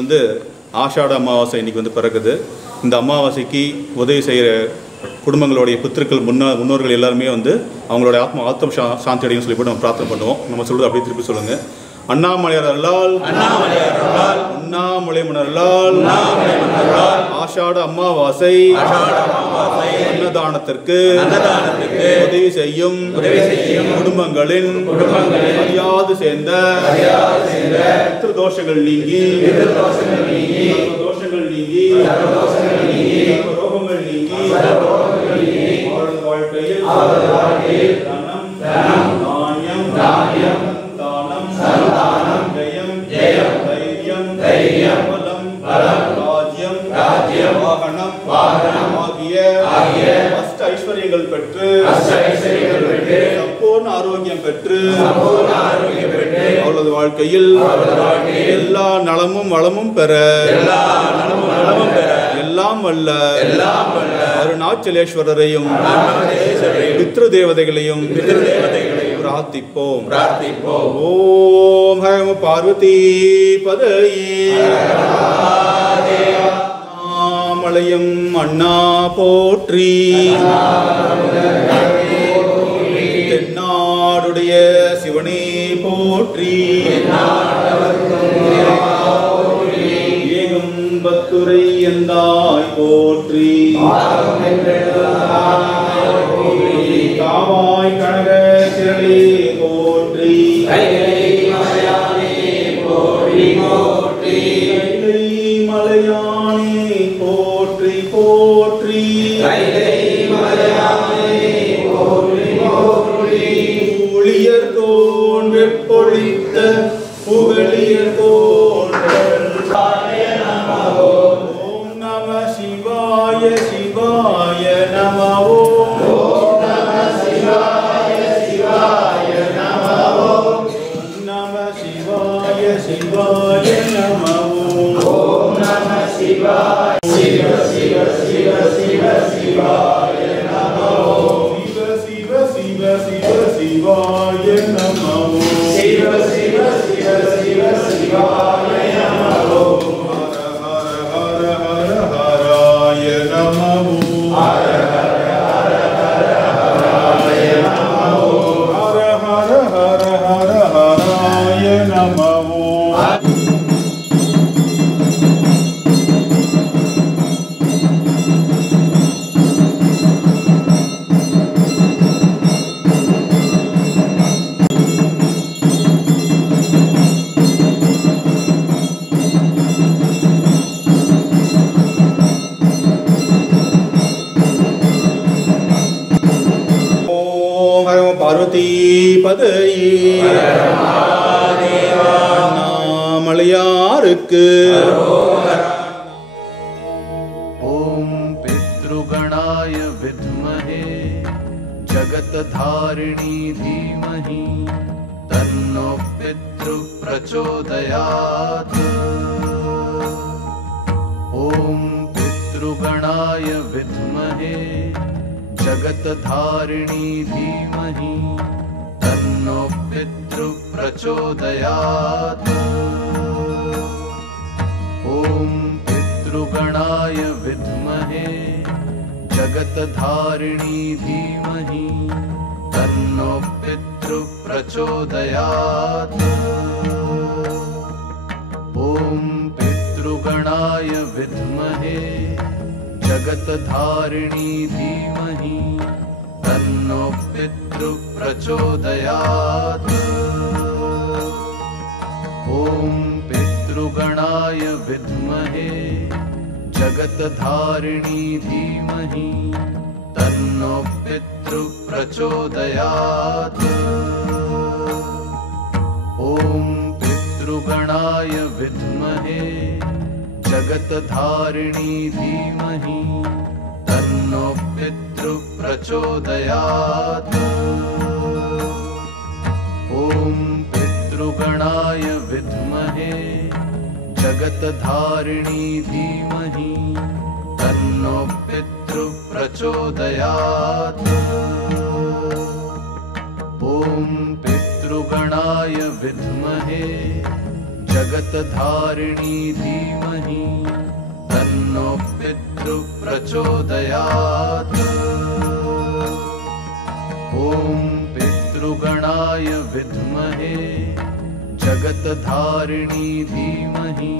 வந்து ஆஷாட அமாவாசை இன்றைக்கி வந்து பிறக்குது. இந்த அமாவாசைக்கு உதவி செய்கிற குடும்பங்களுடைய பித்திருக்கள் முன்னோர்கள் எல்லாருமே வந்து அவங்களோட ஆத்ம சாந்தி அடையும் சொல்லிவிட்டு நம்ம பிரார்த்தனை பண்ணுவோம். நம்ம சொல்கிறது அப்படியே திருப்பி சொல்லுங்கள். அண்ணாமலையார் அருளால், அண்ணாமலை மன்னர்களால் ஆஷாட அமாவாசை அன்னதானத்திற்கு உதவி செய்யும் குடும்பங்களின் அறியாது சேர்ந்த தோஷங்கள் நீங்கி ரோகங்கள் நீங்கி அவரது வாழ்க்கையில் தானியம் சந்தானம் ஜெயம் தைரியம் ராஜ்யம் வாகனம் ஆகிய அஷ்ட ஐஸ்வர்யங்கள் பெற்று சம்பூர்ண ஆரோக்கியம் பெற்று அவளது வாழ்க்கையில் எல்லா நலமும் வளமும் பெற எல்லாம் வல்ல அருணாச்சலேஸ்வரரையும் பித்ரு தேவதைகளையும் பிரார்த்திப்போம். ஓம் ஹம் பார்வதி பதையே மலையும் அண்ணா போற்றி. தென்னாடுடைய சிவனே போற்றி. ஏகம்பத்துரை எந்தாய் போற்றி. காவாய் கனக சிறலே போற்றி. மலையானே போற்றி போற்றி. ஊழியர் தோன் வெப்பொழித்த புகழியர் தோன். ஓம் நம சிவாய சிவாய நம. ஓம் நம சிவாய சிவாய நம. நம சிவாய சிவாய நம. ஓம் நம சிவாய சிவ சிவ சிவ சிவ சிவாய நம. சிவ சிவ சிவ சிவ சிவாய நம. சிவ சிவ சிவ சிவ சிவாய நம. ஹர ஹர ஹர ஹராய நம. ஹர ஹர ஹர ஹர ஹராய நம. ஹர ஹர ஹர ஹர ஹராய நம. பார்வதி பதையே அண்ணாமலையாருக்கு. ஓம் பித்ருகணாய வித்மஹே ஜகத்தாரிணி தீமஹி தன்னோ பித்ரு பிரச்சோதயாத். ஓம் பித்ருகணாய வித்மஹே जगत्धारिणी धीमहि तन्नो पितृ प्रचोदयात्. ओम पितृगणाय विद्महे जगत्धारिणी धीमहि तन्नो पितृ प्रचोदयात्. ओम पितृगणाय विद्महे जगत्धारिणी धीमहि तन्नो पितृ प्रचोदयात्. ओम पितृगणाय विद्महे जगत्धारिणी धीमहि तन्नो पितृ प्रचोदयात्. ओम पितृगणाय विद्महे जगत्धारिणी धीमहि तन्नो पितृ प्रचोदयात्. ओम पितृगणाय विद्महे जगत्धारिणी धीमहि तन्नो पितृ प्रचोदयात्. ओम पितृगणाय विद्महे जगतधारिणी धीमहि तन्नो पितृ प्रचोदयात्। ॐ पितृगणाय विद्महे जगतधारिणी धीमहि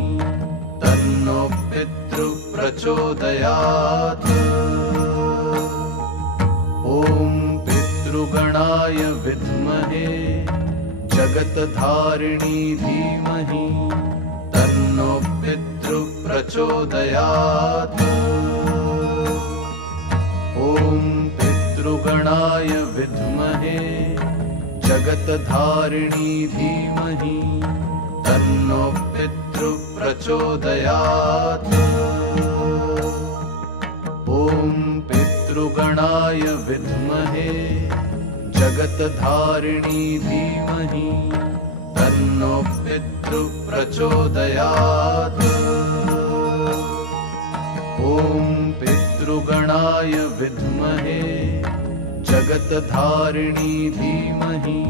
तन्नो पितृ प्रचोदयात्। ॐ पितृगणाय विद्महे जगतधारिणी धीमहि तन्नो पितृ प्रचोदयात्। ॐ पितृगणाय विद्महे जगतधारिणी धीमहि तन्नो पितृ प्रचोदयात्। ॐ पितृगणाय विद्महे जगतधारिणी धीमहि तन्नो पितृ प्रचोदयात्। ॐ पितृगणाय विद्महे जगतधारिणी धीमहि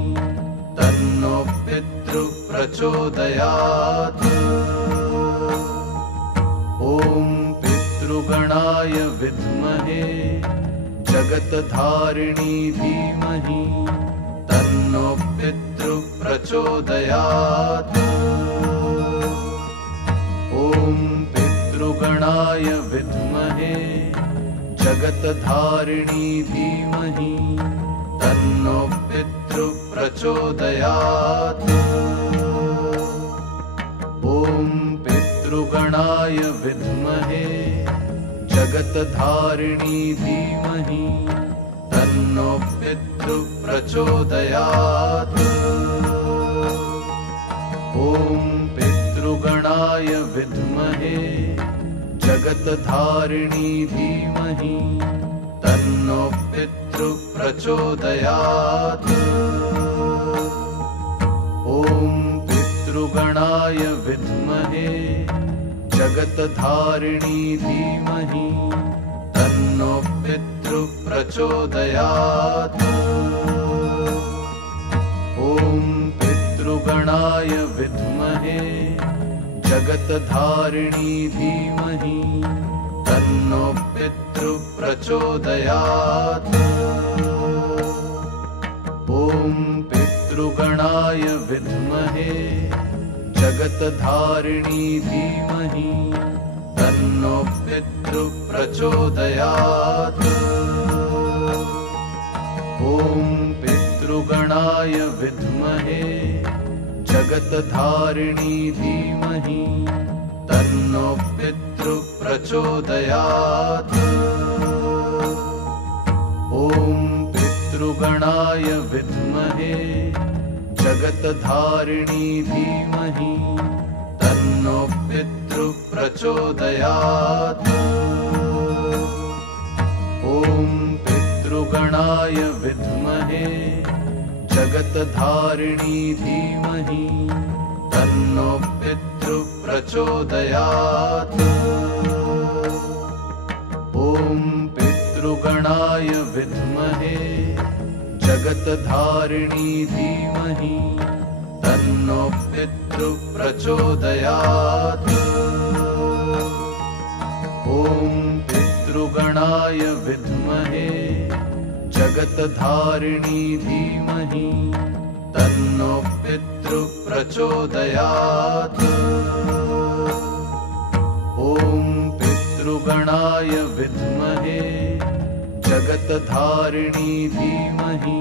तन्नो पितृ प्रचोदयात्। ॐ पितृगणाय विद्महे जगतधारिणी धीमहि तन्नो पितृ प्रचोदयात्। ॐ पितृगणाय विद्महे जगतधारिणी धीमहि तन्नो पितृ प्रचोदयात्। ॐ पितृगणाय विद्महे जगतधारिणी धीमहि तन्नो पितृ प्रचोदयात्। ॐ पितृगणाय विद्महे जगतधारिणी धीमहि तन्नो पितृ प्रचोदयात्। ॐ पितृगणाय विद्महे जगतधारिणी धीमहि तन्नो पितृ प्रचोदयात्। ॐ पितृगणाय विद्महे जगतधारिणी धीमहि तन्नो पितृ प्रचोदयात्। ॐ पितृगणाय विद्महे जगतधारिणी धीमहि तन्नो पितृ प्रचोदयात्। ॐ पितृगणाय विद्महे जगतधारिणी धीमहि तन्नो पितृ प्रचोदयात्। ॐ पितृगणाय विद्महे जगतधारिणी धीमहि तन्नो पितृ प्रचोदयात्। ॐ पितृगणाय विद्महे जगतधारिणी धीमहि तन्नो पितृ प्रचोदयात्। ॐ पितृगणाय विद्महे जगतधारिणी धीमहि तन्नो पितृ प्रचोदयात्। ॐ पितृगणाय विद्महे जगतधारिणी धीमहि तन्नो पितृ प्रचोदयात्। ॐ पितृगणाय विद्महे जगतधारिणी धीमहि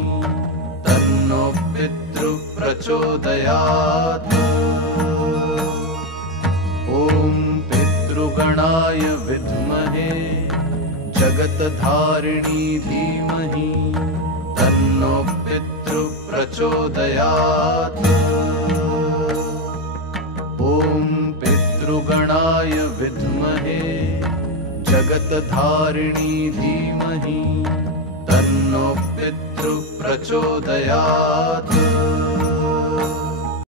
तन्नो पितृ प्रचोदयात्। ॐ पितृगणाय विद्महे जगतधारिणी धीमहि तन्नो पितृ प्रचोदयात्। ॐ पितृगणाय विद्महे जगतधारिणी धीमहि तन्नो पितृ प्रचोदयात्।